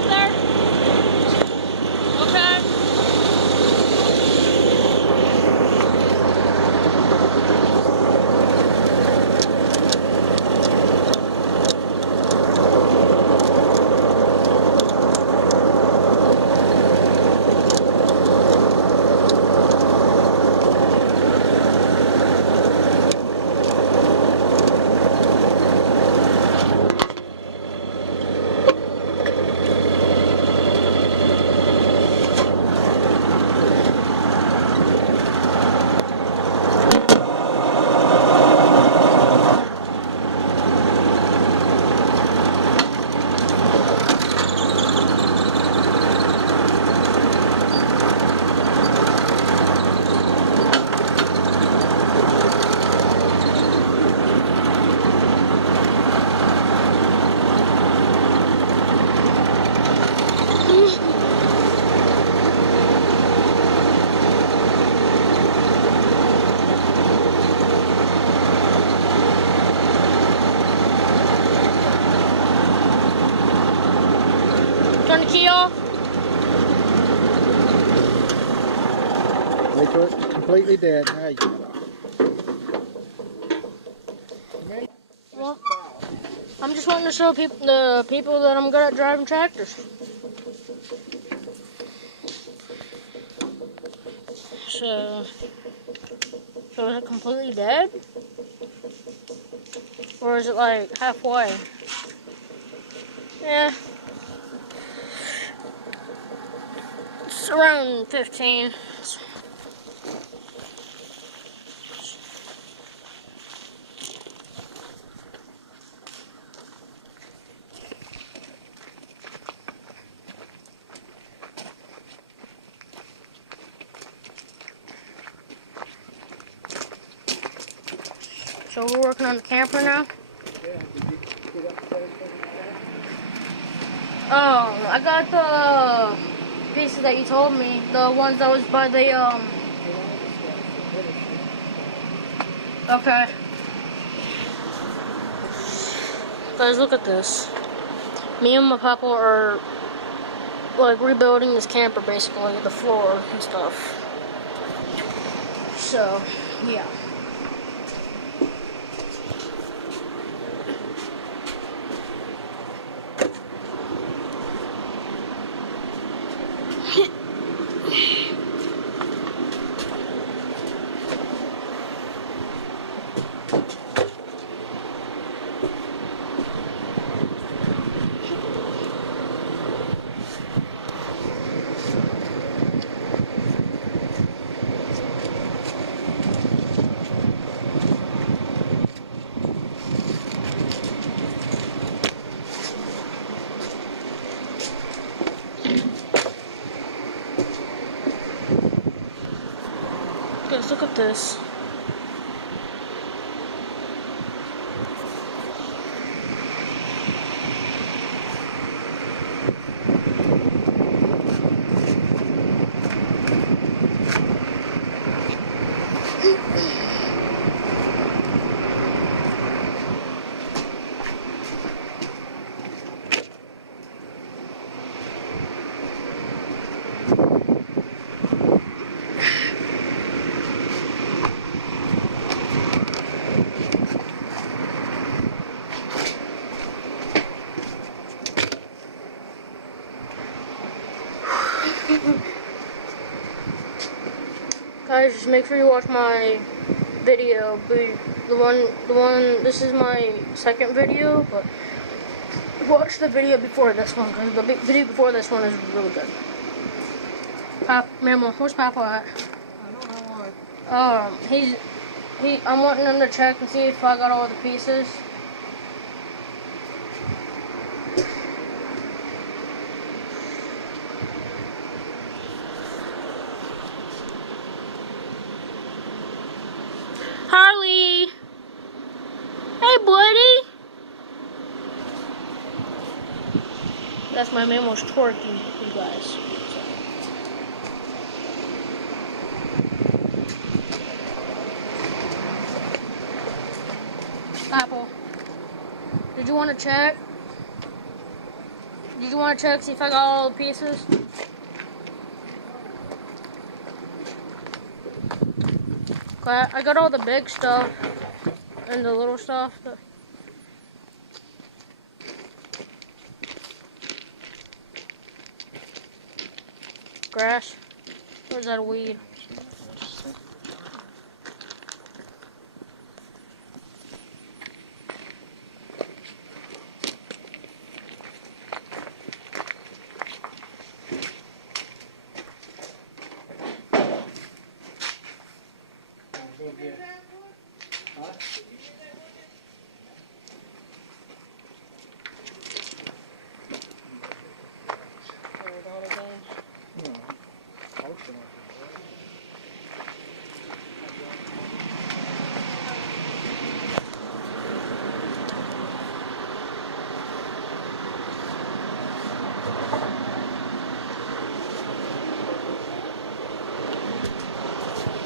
up there? Okay. Turn the key off. Make sure it's completely dead. Now you go. Well, I'm just wanting to show the people that I'm good at driving tractors. So is it completely dead? Or is it like halfway? Yeah. It's around 15. So we're working on the camper now? Yeah, did you get up to those? Oh, I got the pieces that you told me. The ones that was by the, Okay. Guys, look at this. Me and my papa are, like, rebuilding this camper, basically, the floor and stuff. So, yeah. Guys, look at this. Guys, just make sure you watch my video. This is my second video, but watch the video before this one, because the video before this one is really good. Mama, where's Papa at? I don't know. I'm wanting him to check and see if I got all the pieces. Harley! Hey, buddy! That's my Mamo's twerking, you guys. Apple, did you want to check? Did you want to check, see if I got all the pieces? Okay, I got all the big stuff and the little stuff. Grass. Or is that a weed?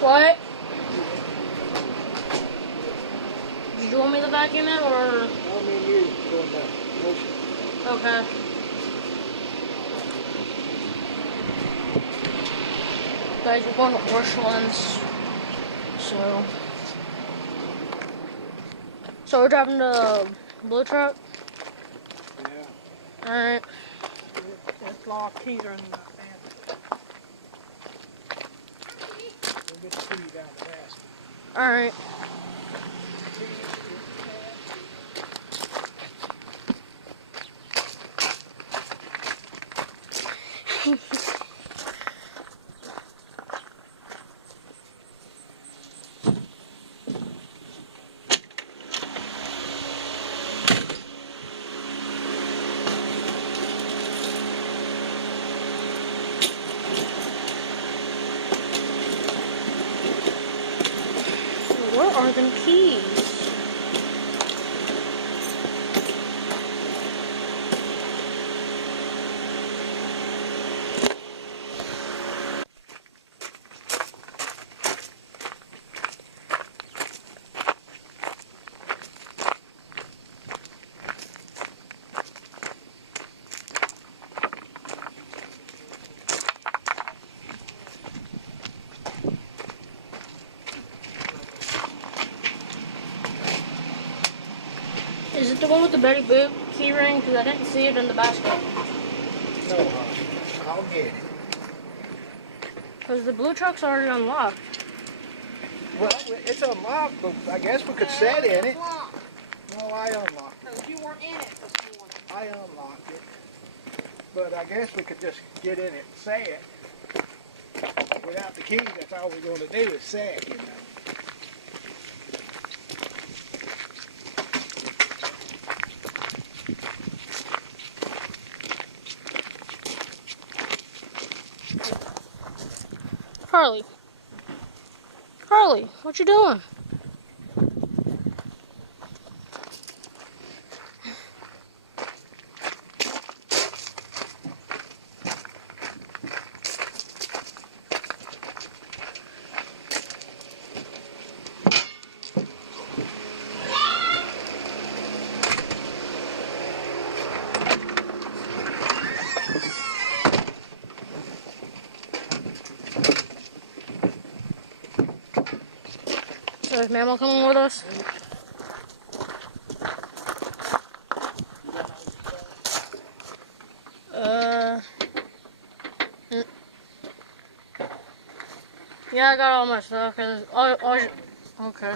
What? Did you want me to vacuum it or? I mean, you going down motion. Okay. Guys, we're going to Orshlands. So we're driving the blue truck? Yeah. Alright. It's locked heater in the van. We'll get the key down the basket. Alright. Where are them keys? Is it the one with the Betty Boop key ring? Because I didn't see it in the basket. No, I'll get it. Because the blue truck's already unlocked. Well, it's unlocked, but I guess we could set in it. No, I unlocked it. Because you weren't in it this morning. I unlocked it. But I guess we could just get in it and say it. Without the keys, that's all we're going to do is say it, you know. Harley. Harley, what you doing? So is Mammal coming with us? mm. Yeah, I got all my stuff. Okay.